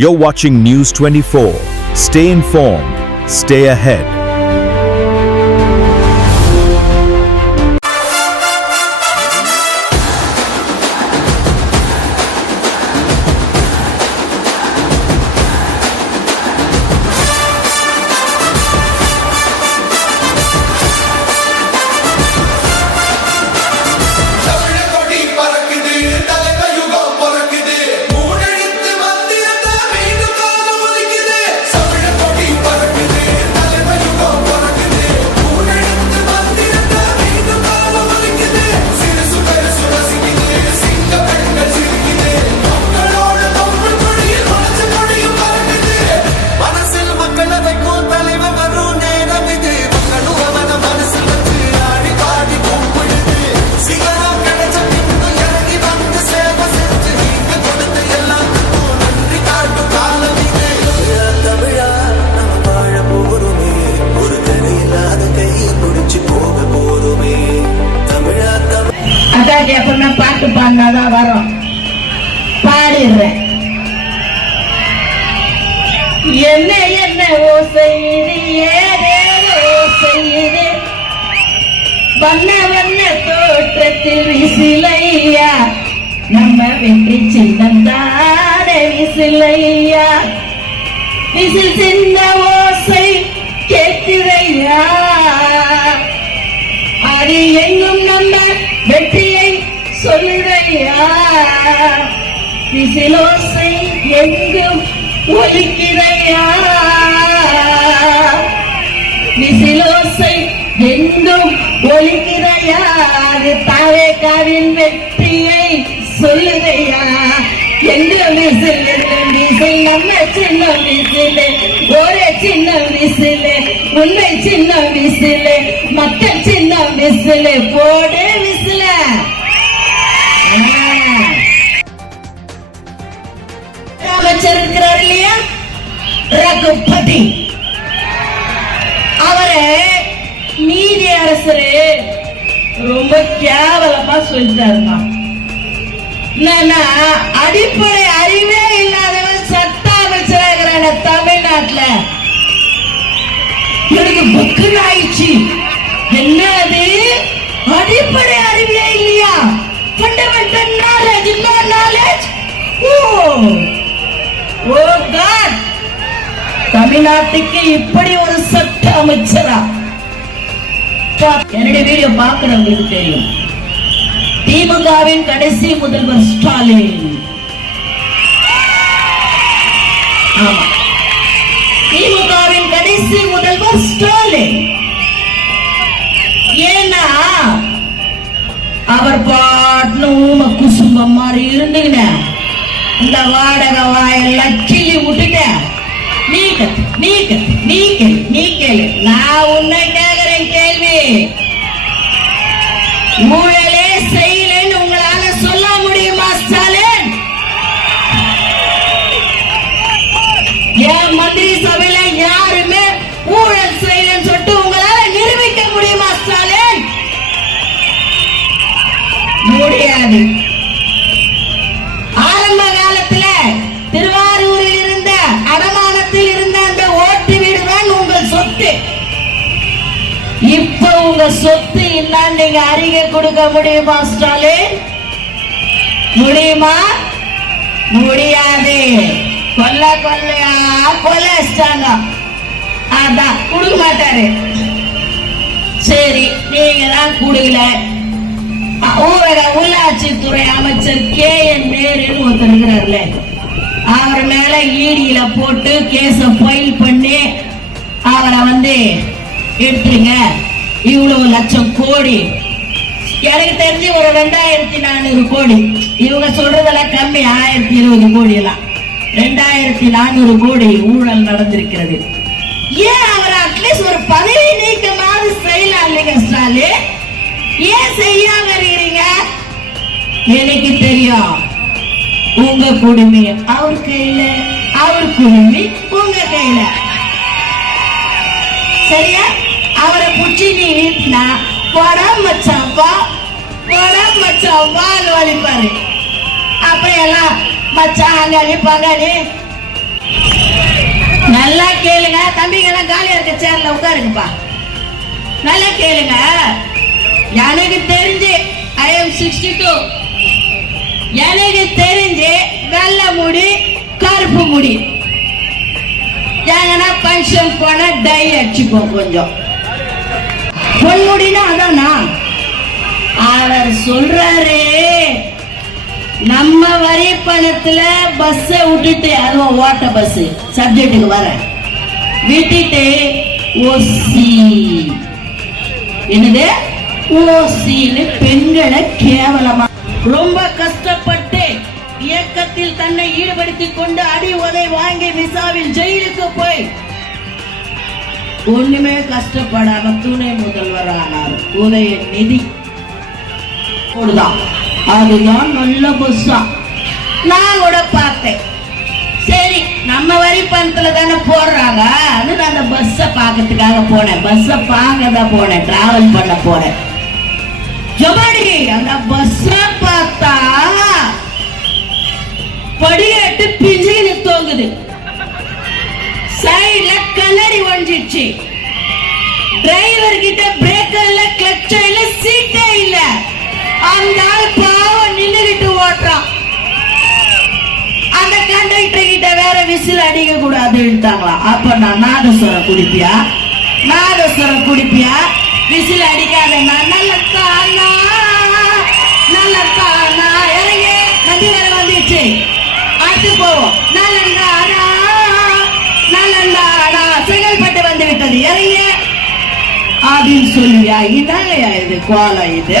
You're watching News 24. Stay informed. Stay ahead. பாட்டு பாடினாதான் வரும். பாடிடுறேன். என்ன என்ன ஓசையுது ஏதேதோ ஓசையுது வண்ண வண்ண தோற்றத்தில் விசிலையா நம்ம வெற்றி சின்னம் தானே விசிலையா விசில் சின்ன ஓசை கேட்குதையா அது எங்கும் நம்ம வெற்றியை சொல்லுதையா விசிலோசை எங்கும் ஒலிக்குதையா விசிலோசை எங்கும் ஒலிக்குதையா அது தாவேகாவின் வெற்றியை சொல்லுதையா எங்க விசில் விசில் நம்ம சின்ன விசில் ஒரு சின்ன விசில் உன்னை சின்ன விசில் மக்கள் சின்ன விசில் போடு விசில அமைச்சர் இருக்கிறார் இல்லையா ரகுபதி அவரை நீதி அரசரு ரொம்ப கேவலமா சொல்லிட்டாருமா. அடிப்படை அறிவே இல்லாதவன் சட்ட அமைச்சராகிறான தமிழ்நாட்டுல எனக்கு புக்கு ஆயிடுச்சு. என்ன அது அடிப்படை அறிவே இல்லையா? ஃபண்டமெண்டல் நாலேஜ் இல்ல நாலேஜ். ஓ காட், தமிழ்நாட்டுக்கு இப்படி ஒரு சட்ட அமைச்சரா? என்னுடைய வீடியோ பார்க்கிறவங்களுக்கு தெரியும். திமுகவின் கடைசி முதல்வர் ஸ்டாலின். ஆமா, திமுகவின் கடைசி முதல்வர் ஸ்டாலின். ஏன்னா அவர் பாட்டு ஊம குசும்பம் மாதிரி இருந்துங்க இந்த வாடகை வாயெல்லாம் கிள்ளி விட்டுட்ட. நீ கத்து நீ கத்து நீ கேளு நீ கேளு. நான் உன்னை கேட்கிறேன் கேள்வி. ஊழலே செய்யலன்னு உங்களால சொல்ல முடியுமா ஸ்டாலின்? என் மந்திரி சபையில யாருமே ஊழல் செய்யலன்னு சொல்லிட்டு உங்களால நிரூபிக்க முடியுமா ஸ்டாலின்? முடியாது. ஆரம்ப காலத்துல திருவாரூரில் இருந்த அடமானத்தில் இருந்த அந்த ஓட்டு வீடுதான் உங்கள் சொத்து. இப்ப உங்க சொத்து இல்லாம நீங்க அறிக்கை கொடுக்க முடியுமா ஸ்டாலின்? முடியுமா? முடியாது. கொல்ல கொல்லையா கொலைச்சாங்க, அதான் கொடுக்க மாட்டாரு. சரி, நீங்க தான் கொடுக்கல. ஊரக உள்ளாட்சித்துறை அமைச்சர் KN நேருன்னு ஒருத்தர் இருக்கிறார்ல, அவர் மேல ஈடியில போட்டு கேஸ ஃபைல் பண்ணி அவரை எடுத்துருங்க. இவ்வளவு லட்சம் கோடி, எனக்கு தெரிஞ்சு ஒரு 2400 கோடி. இவங்க சொல்றதெல்லாம் கம்மி, 1020 கோடி எல்லாம் 2400 கோடி ஊழல் நடந்திருக்கிறது. ஏன் அவர் அட்லீஸ்ட் ஒரு பதவி நீக்கமாவது செய்யலாம் இல்லைங்க ஸ்டாலின்? ஏன் செய்யாம இருக்கிறீங்க? எனக்கு தெரியும், உங்க குடுமி அவர் கையில, அவர் குடுமி உங்க கையில. சரியா? அவரை புடிச்சு நீ வீட்டுனா படம் மச்சாப்பா படம் மச்சாப்பான்னு வலிப்பாரு. அப்ப எல்லாம் மச்சான் அங்காளி பங்காளி நல்லா கேளுங்க தம்பிங்க எல்லாம் காலியா இருக்க சேர்ல உட்காருங்கப்பா. நல்லா கேளுங்க. எனக்கு தெரிஞ்சு I am 62. எனக்கு தெரிஞ்சு வெள்ளை முடி கருப்பு முடி எங்கன்னா பங்கன் போன டை அடிச்சுப்போம் கொஞ்சம். பொன்முடினா அதானா? அவர் சொல்றாரு நம்ம வரி பணத்துல பஸ் விட்டுட்டு, அதுவும் ஓட்ட பஸ் சப்ஜெக்டுக்கு வர விட்டுட்டு ஓசி என்னது ஓசின்னு பெண்களை கேவலமா ரொம்ப கஷ்டப்பட்டு இயக்கத்தில் தன்னை ஈடுபடுத்திக் கொண்டு அடி உதை வாங்கி விசாவில் ஜெயிலுக்கு போய் ஒண்ணுமே கஷ்டப்படாம துணை முதல்வர் ஆனார் உதயநிதி. அதுதான் நல்ல பஸ்ஸா நான் கூட பார்த்தேன். சரி நம்ம வரி பணத்துல தானே போடுறாங்க, அந்த பஸ்ஸ பாக்கிறதுக்காக போனேன். பஸ்ஸ பார்க்கதான் போனேன், டிராவல் பண்ண போனேன். ஜமாடி அந்த பஸ்ஸ பார்த்தா படியேட்டு பிஞ்சுன்னு தோங்குது. சைடுல கண்ணாடி ஒழிஞ்சிடுச்சு. டிரைவர் கிட்ட பிரேக் இல்ல, கிளட்ச் இல்ல, சீட்டே இல்ல. அந்த ஆள் பாவம் நின்னுகிட்டு ஓட்டுறான். அந்த கண்டக்டர் கிட்ட வேற விசில் அடிக்க கூடாதுட்டாங்களா. அப்ப நான் நாதஸ்வரம் குடிப்பியா, நாதஸ்வரம் குடிப்பியா, விசில் அடிக்காத. நல்லத்தானா நல்லத்தானா இறங்கி நதி வர வந்துச்சு. அடுத்து போவோம். நல்லந்தானா நல்லந்தானா செங்கல்பட்டு வந்து விட்டது இறங்கி அப்படின்னு சொல்லுவியா? இதாங்கயா இது கோலம். இது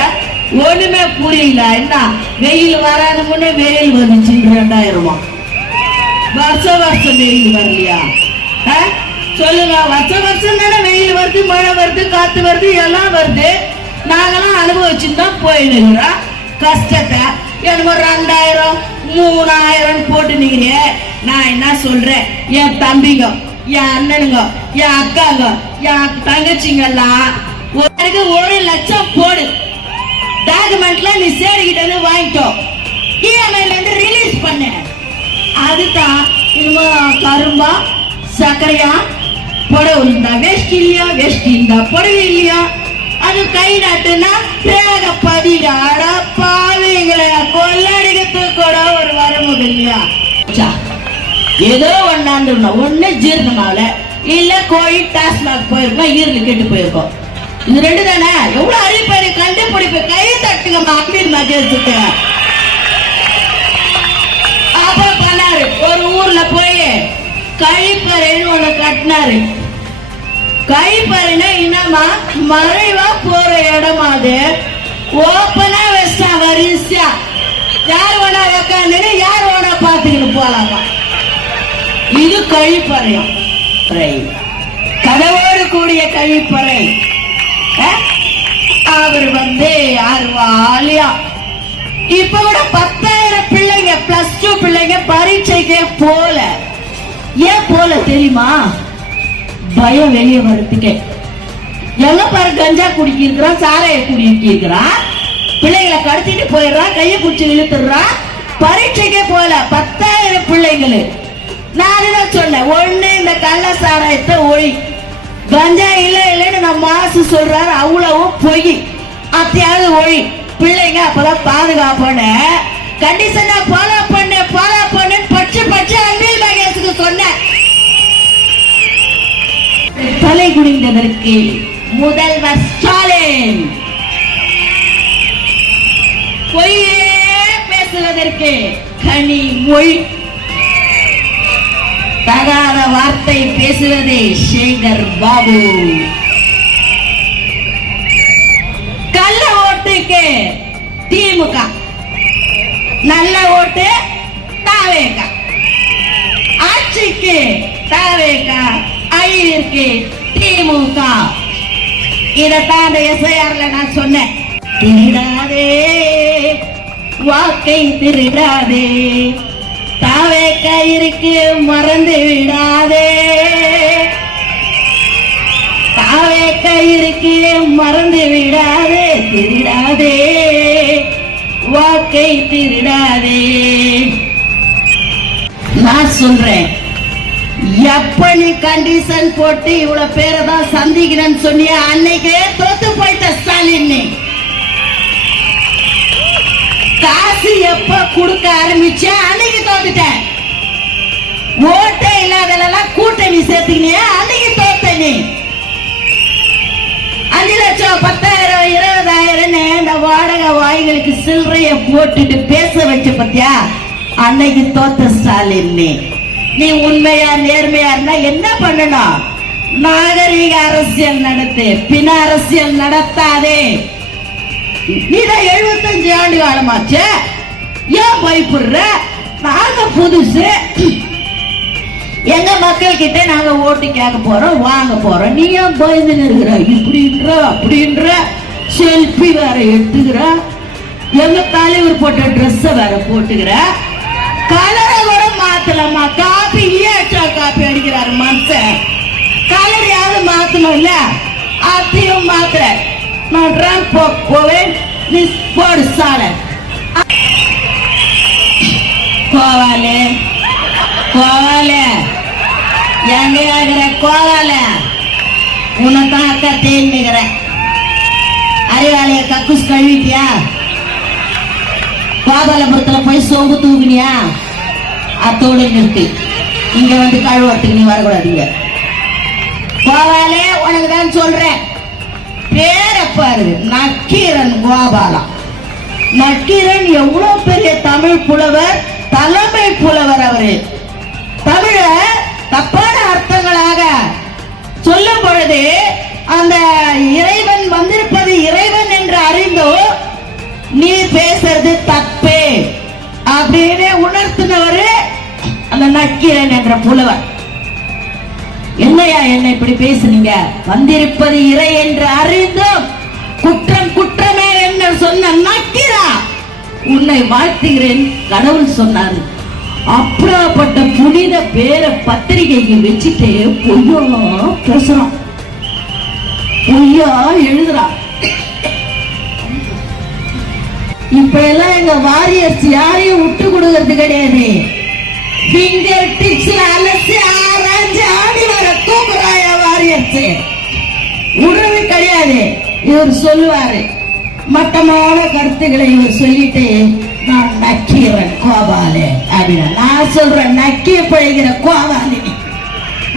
ஒண்ணுமே புரியல. என்ன வெயில் வராத முன்னே வெயில் வந்துச்சு 2000 வருஷம் வெயில் வரலையா? சொல்லுங்க. வருஷம் தானே வெயில் வருது, மழை வருது, காத்து வருது, எல்லாம் வருது. நாங்கெல்லாம் அனுபவிச்சுதான் போயிடுறோம் கஷ்டத்தை. எனக்கு 2000 3000 போட்டு நிக்கிறேன். நான் என்ன சொல்றேன், என் தம்பிங்க, என் அண்ணனுங்க, என் அக்காங்க, என் தங்கச்சிங்கெல்லாம் 1 லட்சம் போடு. டாக்குமெண்ட்ல நீ சேரிக்கிட்ட வாங்கிட்டோ, இஎம்ஐல இருந்து ரிலீஸ் பண்ண. அதுதான் இன்னும் கரும்பா சக்கரையா புடவை இருந்தா வேஷ்டி இல்லையா, வேஷ்டி இருந்தா புடவை இல்லையா, அது கை நாட்டுனா தேக பதிகாட பாவிங்களை கொள்ளடிக்கிறதுக்கு கூட ஒரு வரமுது இல்லையா? ஏதோ ஒண்ணு ஜீர்ணமால இல்ல கோழி டாஸ்மாக் போயிருக்கோம், ஈரல் கெட்டு போயிருக்கோம். இது 2 தானே. எவ்வளவு அறிப்பறி கண்டுபிடிப்பு. கை தட்டுங்க அப்படின்னு மகிழ்ச்சிக்க. அப்ப பண்ணாரு. ஒரு ஊர்ல போய் கழிப்பறைன்னு ஒண்ணு கட்டினாரு. கழிப்பறைனா என்னமா, மறைவா போற இடமா. அது ஓப்பனா வச்சா வரிசையா யார் வேணா உட்காந்து யார் வேணா பாத்துக்கிட்டு போலாமா. இது கழிப்பறையும் கதவோடு கூடிய கழிப்பறை. அவர் அருவாலியா இப்ப கூட 10,000 பிள்ளைங்க +2 பிள்ளைங்க பரீட்சைக்கே போல. ஏன் போல தெரியுமா? பயம் வெளியே வரதுக்கே. எங்க பாரு கஞ்சா குடிக்கிறான், சாரைய குடிக்கிறான், பிள்ளைகளை கடத்திட்டு போயிடுறான், கையை குடிச்சு இழுத்துறான். பரீட்சைக்கே போல 10,000 பிள்ளைங்களு. நான் அதுதான் சொன்னேன், ஒண்ணு இந்த கள்ள சாராயத்தை ஒழி. கஞ்சா இல்லைன்னு நம்ம மாசு சொல்றாரு, அவ்வளவும் பொய். அத்தையாவது ஒழி. பிள்ளைங்க அப்பதான் பாதுகாப்பான கண்டிஷனா ஃபாலோ பண்ணு பச்சு அன்பில் மகேஷுக்கு சொன்னேன். தலை குனிந்ததற்கு முதல்வர் ஸ்டாலின், பொய்யே பேசுவதற்கு கனி மொழி, தகாத வார்த்தை பேசுவதே சேகர் பாபு, கள்ள ஓட்டுக்கு திமுக, நல்ல ஓட்டு தாவேக, ஆட்சிக்கு தாவேக, அழிவிற்கு திமுக. இதத்தான் அந்த எஸ்ஐஆர்ல நான் சொன்னேன். திருடாதே வாக்கை திருடாதே, தாவே கயிறுக்கு மறந்து விடாதே, தாவே கயிறுக்கு மறந்து விடாதே, திருடாதே வாக்கை திருடாதே. நான் சொல்றேன், எப்ப நீ கண்டிஷன் போட்டு இவ்வளவு பேரை தான் சந்திக்கிறேன்னு சொன்னிய அன்னைக்கே தோத்து போயிட்ட ஸ்டாலின். நீ காசு எப்ப கொடுக்க ஆரம்பிச்ச அன்னைக்கு தோத்துட்ட. ஓட்டே இல்லாதெல்லாம் கூட்டணி சேர்த்துக்கினிய அன்னைக்கு தோத்த. நீ 5 லட்சம் 10,000 20,000 இந்த வாடகை வாய்களுக்கு சில்லறைய போட்டுட்டு பேச வச்ச பத்தியா அன்னைக்கு தோத்த ஸ்டாலின். நீ உண்மையா நேர்மையா இருந்தா என்ன பண்ணணும்? நாகரீக அரசியல் நடத்து, பின அரசியல் நடத்தாதே. நீதான் 75 ஆண்டு காலமாச்சு, ஏன் பயப்படுற? நாங்க புதுசு, எங்க மக்கள் கிட்ட நாங்க ஓட்டு கேட்க போறோம், வாங்க போறோம். நீ ஏன் பயந்து இருக்கிற? இப்படின்ற அப்படின்ற செல்ஃபி வேற எடுத்துக்கிற, எங்க தலைவர் போட்ட ட்ரெஸ் வேற போட்டுக்கிற, கலரை கூட மாத்தலாமா? காப்பி ஏற்றா காப்பி அடிக்கிறாரு மனுஷன், கலர் யாவது மாத்தணும் இல்ல, அத்தையும் மாத்திர. நான் ட்ரான் போவேன், நீ போடு சாலை. கோவாலே கோவாலே எங்க ஆகிற கோவால உனதான் அக்கா தேங்கிற அறிவாளைய கக்குஸ் கழுவிட்டியா? கோபாலபுரத்துல போய் சோம்பு தூக்குனியா? அத்தோடு நிறுத்தி இங்க வந்து கழுவறதுக்கு நீ வரக்கூடாதுங்க. கோவாலே உனக்கு தான் சொல்றேன், பேரை பாரு, நக்கீரன் கோபாலம். நக்கீரன் எவ்வளவு பெரிய தமிழ் புலவர், தலைமை புலவர். அவரு தமிழ தப்பான அர்த்தங்களாக சொல்லும் பொழுது அந்த இறைவன் வந்திருப்பது இறைவன் என்று அறிந்தோ நீ பேசுறது தப்பே அப்படின்னு உணர்த்தினவர் அந்த நக்கீரன் என்ற புலவர். என்னையா என்ன இப்படி பேசுனீங்க? வந்திருப்பது இறை என்று அறிந்தோம் குற்றம் குற்றமே என்று சொன்ன நக்கீரா, உன்னை வாழ்த்துகிறேன் கடவுள் சொன்னார். அப்படிப்பட்ட புனித பேரை பத்திரிகைக்கு வச்சுட்டு பொய்யா பேசுறான், பொய்யா எழுதுறான். இப்ப எல்லாம் எங்க வாரியர்ஸ் யாரையும் விட்டு கொடுக்கறது கிடையாது. பிங்கர் டிப்ஸ்ல அலசி ஆராய்ச்சி ஆடி வர தூக்குறாய வாரியர்ஸ் உறவு கிடையாது. இவர் சொல்லுவாரு மட்டமான கருத்துக்களை இவர் சொல்லிட்டு, நான் நக்கீரன் கோபாலே அப்படின்னா, நான் சொல்றேன் நக்கி பழகிற கோபாலி,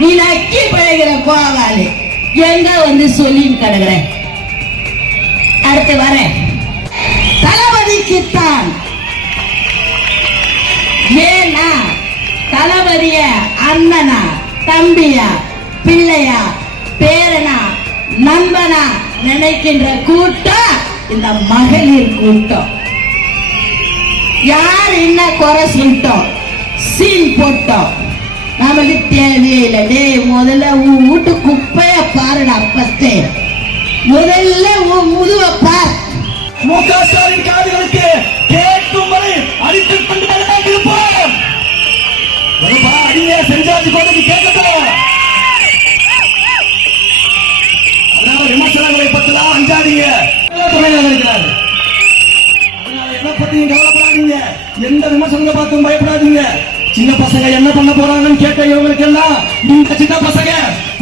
நீ நக்கி பழகிற கோபாலி எங்க வந்து சொல்லின்னு கிடக்குறேன். அடுத்து வரேன், தளபதிக்குத்தான். ஏன்னா தளபதிய அண்ணனா தம்பியா பிள்ளையா பேரனா நண்பனா நினைக்கின்ற கூட்டம் இந்த மகளிர் கூட்டம். யார் என்ன குறை சொல்லிட்டோம், சீன் போட்டோம், நமக்கு தேவையே இல்லை. டேய் முதல்ல உன் வீட்டு குப்பைய பாருடா, அப்பத்தே முதல்ல உன் முதுவை பார். முக ஸ்டாலின் காதுகளுக்கு கேட்கும் வரை அடித்து கொண்டு இருப்போம். அடியே செஞ்சாச்சு கோட்டைக்கு கேட்கட்டும். அதனால விமர்சனங்களை பத்திலாம் அஞ்சாதீங்க. இருக்கிறாரு, அதனால என்ன பத்தியும் கவலைப்படாதீங்க, எந்த விமர்சனங்களை பார்த்தும் பயப்படாதீங்க. சின்ன பசங்க என்ன பண்ண போறாங்கன்னு கேட்ட இவங்களுக்கு எல்லாம் இந்த சின்ன பசங்க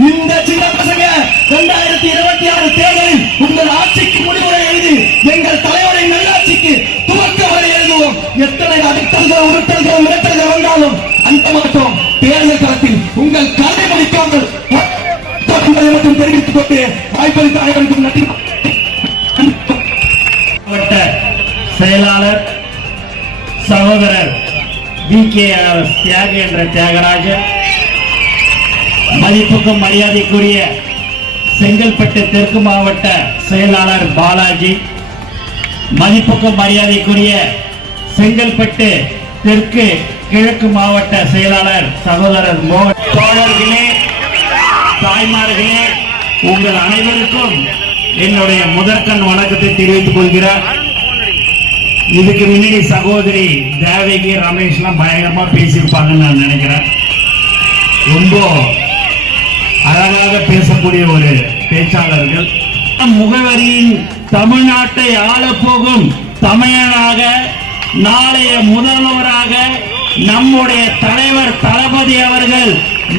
2026 தேர்தலில் உங்கள் ஆட்சிக்கு முடிவுரை எழுதி எங்கள் தலைவரை நல்லாட்சிக்கு துவக்க வரை எழுதுவோம். எத்தனை அடித்தல்கள் உருட்டல்கள் மிரட்டல்கள் வந்தாலும் அந்த மாட்டோம். தேர்தல் களத்தில் உங்கள் கதை முடிக்காமல் மட்டும் தெரிவித்துக் கொண்டு வாய்ப்பளித்த அனைவருக்கும் நன்றி. மாவட்ட செயலாளர் சகோதரர் BKRS தியாக என்ற தியாகராஜன், மதிப்புக்கும் மரியாதைக்குரிய செங்கல்பட்டு தெற்கு மாவட்ட செயலாளர் பாலாஜி, மதிப்புக்கும் மரியாதைக்குரிய செங்கல்பட்டு தெற்கு கிழக்கு மாவட்ட செயலாளர் சகோதரர் மோகன், தோழர்களே தாய்மார்களே, உங்கள் அனைவருக்கும் என்னுடைய முதற்கண் வணக்கத்தை தெரிவித்துக் கொள்கிறார். இதுக்கு முன்னாடி சகோதரி தேவகி ரமேஷ் எல்லாம் பயங்கரமா பேசியிருப்பாங்கன்னு நான் நினைக்கிறேன். ரொம்ப அழகாக பேசக்கூடிய ஒரு பேச்சாளர்கள். முகவரியின் தமிழ்நாட்டை ஆளப்போகும் தமிழனாக, நாளைய முதல்வராக நம்முடைய தலைவர் தளபதி அவர்கள்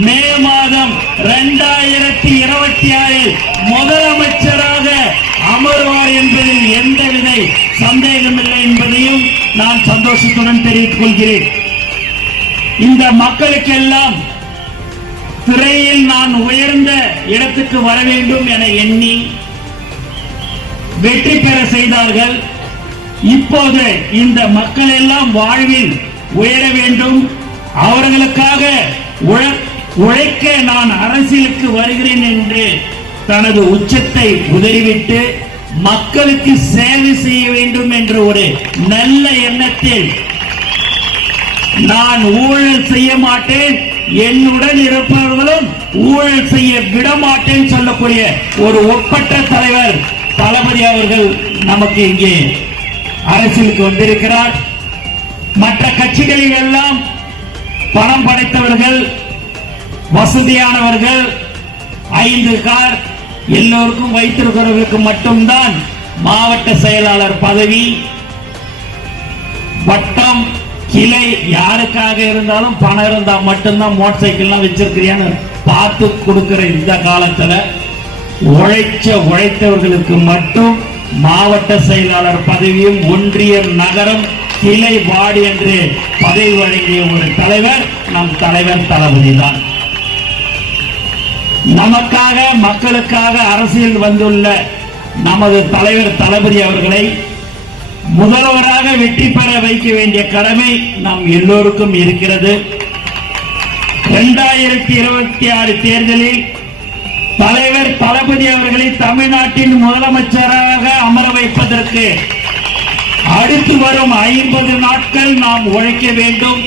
மே மாதம் 2026 முதலமைச்சராக அமர்வார் என்பதில் எந்தவித சந்தேகமில்லை என்பதையும் நான் சந்தோஷத்துடன் தெரிவித்துக் கொள்கிறேன். இந்த மக்களுக்கெல்லாம் திரையில் நான் உயர்ந்த இடத்துக்கு வர வேண்டும் என எண்ணி வெற்றி பெற செய்தார்கள். இப்போது இந்த மக்கள் எல்லாம் வாழ்வில் உயர வேண்டும், அவர்களுக்காக உழைக்க நான் அரசியலுக்கு வருகிறேன் என்று தனது உச்சத்தை உதறிவிட்டு மக்களுக்கு சேவை செய்ய வேண்டும் என்ற ஒரு நல்ல எண்ணத்தில் நான் ஊழல் செய்ய மாட்டேன், என்னுடன் இருப்பவர்களும் ஊழல் செய்ய விட மாட்டேன் சொல்லக்கூடிய ஒரு ஒப்பற்ற தலைவர் தளபதி அவர்கள் நமக்கு இங்கே அரசியலுக்கு வந்திருக்கிறார். மற்ற கட்சிகளில் எல்லாம் பணம் படைத்தவர்கள், வசதியானவர்கள், 5 கார் எல்லோருக்கும் வைத்திருக்கிறவர்களுக்கு மட்டும்தான் மாவட்ட செயலாளர் பதவி, வட்டம், கிளை யாருக்காக இருந்தாலும் பணம் இருந்தா மட்டும்தான் மோட்டார் சைக்கிள்லாம் வச்சிருக்கிறியான்னு பார்த்து கொடுக்கிற இந்த காலத்துல உழைத்தவர்களுக்கு மட்டும் மாவட்ட செயலாளர் பதவியும் ஒன்றிய நகரம் கிளை வார்டு என்று பதவி வழங்கிய ஒரு தலைவர் நம் தலைவர் தளபதி தான். நமக்காக மக்களுக்காக அரசியல் வந்துள்ள நமது தலைவர் தளபதி அவர்களை முதல்வராக வெற்றி பெற வைக்க வேண்டிய கடமை நம் எல்லோருக்கும் இருக்கிறது. 2026 தேர்தலில் தலைவர் தளபதி அவர்களை தமிழ்நாட்டின் முதலமைச்சராக அமர வைப்பதற்கு அடுத்து வரும் 50 நாட்கள் நாம் உழைக்க வேண்டும்.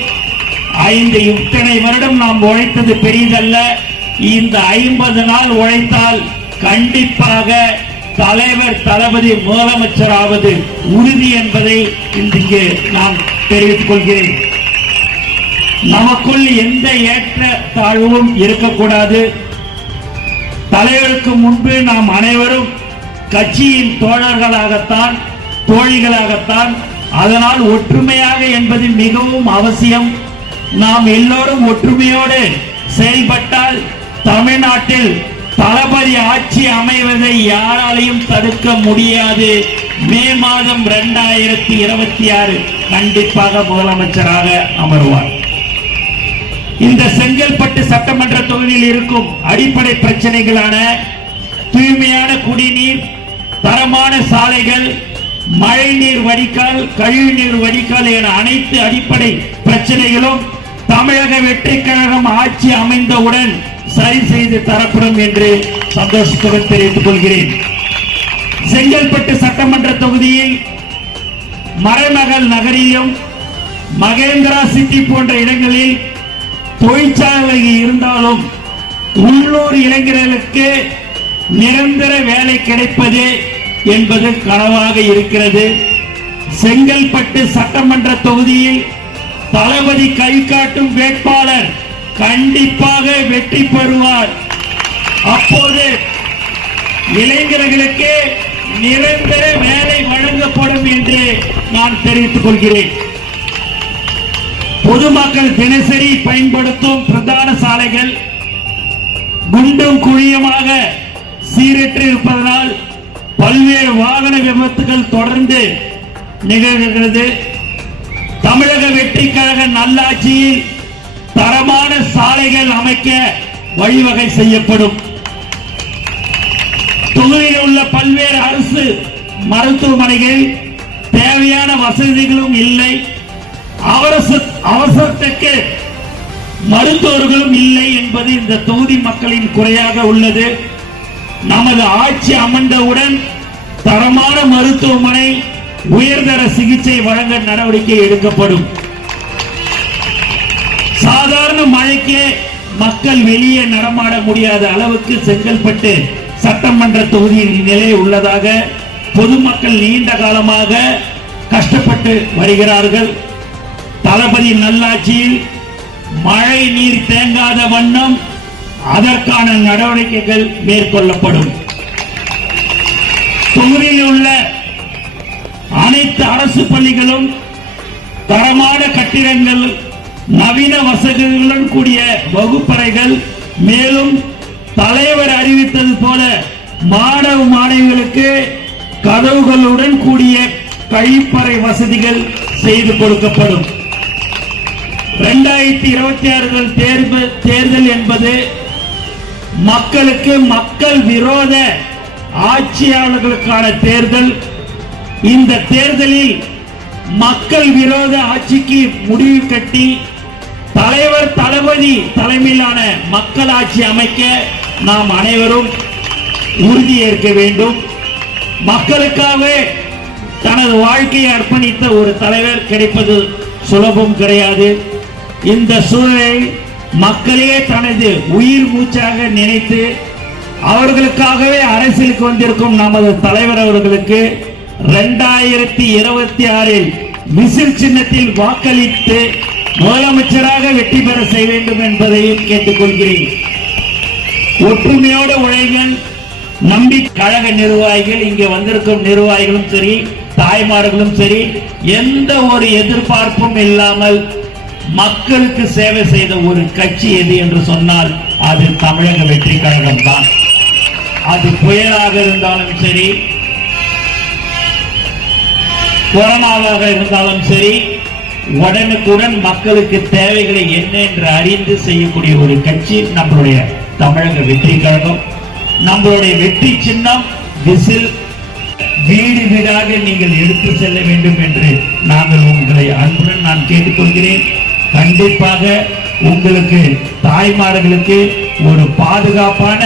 இத்தனை வருடம் நாம் உழைத்தது பெரிதல்ல. இந்த 50 நாள் உழைத்தால் கண்டிப்பாக தலைவர் தளபதி முதலமைச்சராவது உறுதி என்பதை இன்றைக்கு நாம் தெரிவித்துக் கொள்கிறேன். நமக்குள் எந்த ஏற்ற தாழ்வும் இருக்கக்கூடாது. தலைவருக்கு முன்பு நாம் அனைவரும் கட்சியின் தோழர்களாகத்தான், தோழிகளாகத்தான். அதனால் ஒற்றுமையாக என்பது மிகவும் அவசியம். நாம் எல்லோரும் ஒற்றுமையோடு செயல்பட்டால் தமிழ்நாட்டில் தளபதி ஆட்சி அமைவதை யாராலையும் தடுக்க முடியாது. மே மாதம் 2026 கண்டிப்பாக முதலமைச்சராக அமர்வார். இந்த செங்கல்பட்டு சட்டமன்ற தொகுதியில் இருக்கும் அடிப்படை பிரச்சனைகளான தூய்மையான குடிநீர், தரமான சாலைகள், மழைநீர் வடிகால், கழிவுநீர் வடிகால் என அனைத்து அடிப்படை பிரச்சனைகளும் தமிழக வெற்றி கழகம் ஆட்சி அமைந்தவுடன் சரி செய்து தரப்படும் என்று சந்தோஷத்துடன் தெரிவித்துக் கொள்கிறேன். செங்கல்பட்டு சட்டமன்ற தொகுதியில் மறைமகள் நகரிலும் மகேந்திரா சிட்டி போன்ற இடங்களில் தொழிற்சாலை இருந்தாலும் உள்ளூர் இளைஞர்களுக்கு நிரந்தர வேலை கிடைப்பது என்பது கனவாக இருக்கிறது. செங்கல்பட்டு சட்டமன்ற தொகுதியில் தளபதி கை காட்டும் வேட்பாளர் கண்டிப்பாக வெற்றி பெறுவார். அப்போது இளைஞர்களுக்கு நிரந்தர வேலை வழங்கப்படும் என்று நான் தெரிவித்துக் கொள்கிறேன். பொதுமக்கள் தினசரி பயன்படுத்தும் பிரதான சாலைகள் குண்டும் குழியுமாக சீரற்று இருப்பதனால் பல்வேறு வாகன விபத்துகள் தொடர்ந்து நிகழ்கிறது. தமிழக வெற்றி கழக நல்லாட்சியில் தரமான சாலைகள் அமைக்க வழிவகை செய்யப்படும். தொகுதியில் உள்ள பல்வேறு அரசு மருத்துவமனைகள் தேவையான வசதிகளும் இல்லை. அவசரத்துக்கு மருத்துவர்களும் இல்லை என்பது இந்த தொகுதி மக்களின் குறையாக உள்ளது. நமது ஆட்சி அமர்ந்தவுடன் தரமான மருத்துவமனை, உயர்தர சிகிச்சை வழங்க நடவடிக்கை எடுக்கப்படும். சாதாரண மழைக்கு மக்கள் வெளியே நடமாட முடியாத அளவுக்கு செங்கல்பட்டு சட்டமன்ற தொகுதியில் நிலை உள்ளதாக பொதுமக்கள் நீண்ட காலமாக கஷ்டப்பட்டு வருகிறார்கள். தளபதி நல்லாட்சியில் மழை நீர் தேங்காத வண்ணம் அதற்கான நடவடிக்கைகள் மேற்கொள்ளப்படும். தொகுதியில் உள்ள அனைத்து அரசு பள்ளிகளும் தரமான கட்டிடங்கள் நவீன வசதிகளுடன் கூடிய வகுப்பறைகள், மேலும் தலைவர் அறிவித்தது போல மாணவ மாணவிகளுக்கு கதவுகளுடன் கூடிய கழிப்பறை வசதிகள் செய்து கொடுக்கப்படும். 2026 தேர்தல் என்பது மக்களுக்கு மக்கள் விரோத ஆட்சியாளர்களுக்கான தேர்தல். இந்த தேர்தலில் மக்கள் விரோத ஆட்சிக்கு முடிவு கட்டி தலைவர் தளபதி தலைமையிலான மக்கள் ஆட்சி அமைக்க நாம் அனைவரும் உறுதியேற்க வேண்டும். மக்களுக்காக தனது வாழ்க்கையை அர்ப்பணித்த ஒரு தலைவர் கிடைப்பது சுலபம் கிடையாது. இந்த சூழலில் மக்களே தனது உயிர் மூச்சாக நினைத்து அவர்களுக்காகவே அரசியலுக்கு வந்திருக்கும் நமது தலைவர் அவர்களுக்கு 2026 விசில் சின்னத்தில் வாக்களித்து முதலமைச்சராக வெற்றி பெற செய்ய வேண்டும் என்பதையும் கேட்டுக்கொள்கிறேன். ஒற்றுமையோடு உழைங்கள். நம்பி கழக நிர்வாகிகள், இங்கே வந்திருக்கும் நிர்வாகிகளும் சரி, தாய்மார்களும் சரி, எந்த ஒரு எதிர்பார்ப்பும் இல்லாமல் மக்களுக்கு சேவை செய்த ஒரு கட்சி எது என்று சொன்னால் அது தமிழக வெற்றி கழகம் தான். அது புயலாக இருந்தாலும் சரி, கொரோனாவாக இருந்தாலும் சரி, உடனுக்குடன் மக்களுக்கு தேவைகளை என்ன என்று அறிந்து செய்யக்கூடிய ஒரு கட்சி நம்மளுடைய தமிழக வெற்றி கழகம். நம்மளுடைய வெற்றி சின்னம் விசில். வீடு வீடாக நீங்கள் எடுத்து செல்ல வேண்டும் என்று நாங்கள் உங்களை அன்புடன் நான் கேட்டுக்கொள்கிறேன். கண்டிப்பாக உங்களுக்கு தாய்மார்களுக்கு ஒரு பாதுகாப்பான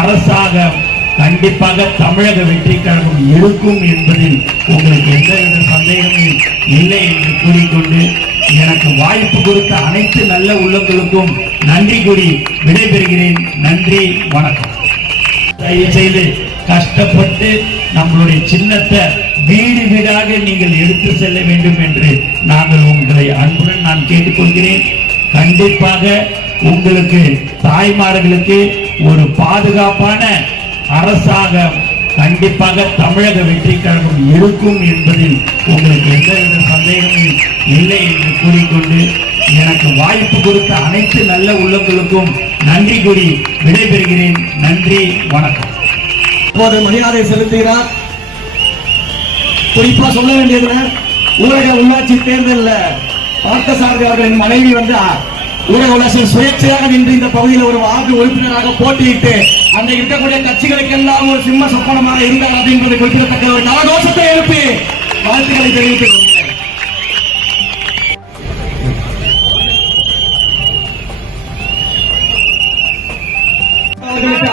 அரசாக கண்டிப்பாக தமிழக வெற்றி கழகம் இருக்கும் என்பதில் உங்களுக்கு எந்தவித சந்தேகமும் இல்லை என்று கூறிக்கொண்டு எனக்கு வாய்ப்பு கொடுத்த அனைத்து நல்ல உள்ளங்களுக்கும் நன்றி கூறி விடைபெறுகிறேன். நன்றி, வணக்கம். தயவு செய்து கஷ்டப்பட்டு நம்மளுடைய சின்னத்தை வீடு வீடாக நீங்கள் எடுத்து செல்ல வேண்டும் என்று நாங்கள் உங்களை அன்புடன் நான் கேட்டுக்கொள்கிறேன். கண்டிப்பாக உங்களுக்கு தாய்மார்களுக்கு ஒரு பாதுகாப்பான அரசாக கண்டிப்பாக தமிழக வெற்றி கழகம் இருக்கும் என்பதில் உங்களுக்கு எந்தவித சந்தேகமும் இல்லை என்று கூறிக்கொண்டு எனக்கு வாய்ப்பு கொடுத்த அனைத்து நல்ல உள்ளங்களுக்கும் நன்றி கூறி விடைபெறுகிறேன். நன்றி, வணக்கம். மரியாதை செலுத்துகிறார். குறிப்பா சொல்ல வேண்டியது, ஊரக உள்ளாட்சி தேர்தலில் பார்த்தசாரதி அவர்களின் மனைவி ஊரக உள்ளாட்சி சுயேட்சையாக நின்று இந்த பகுதியில் ஒரு வார்டு உறுப்பினராக போட்டியிட்டு அந்த இருக்கக்கூடிய கட்சிகளுக்கெல்லாம் ஒரு சிம்ம சொப்பனமாக இருந்தார் அப்படின்றது குறிப்பிடத்தக்க ஒரு நவகோஷத்தை எழுப்பி வாழ்த்துக்களை தெரிவித்துக் கொள்கிறேன்.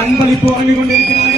அன்பளிப்பு வழங்கிக் கொண்டிருக்கிறார்கள்.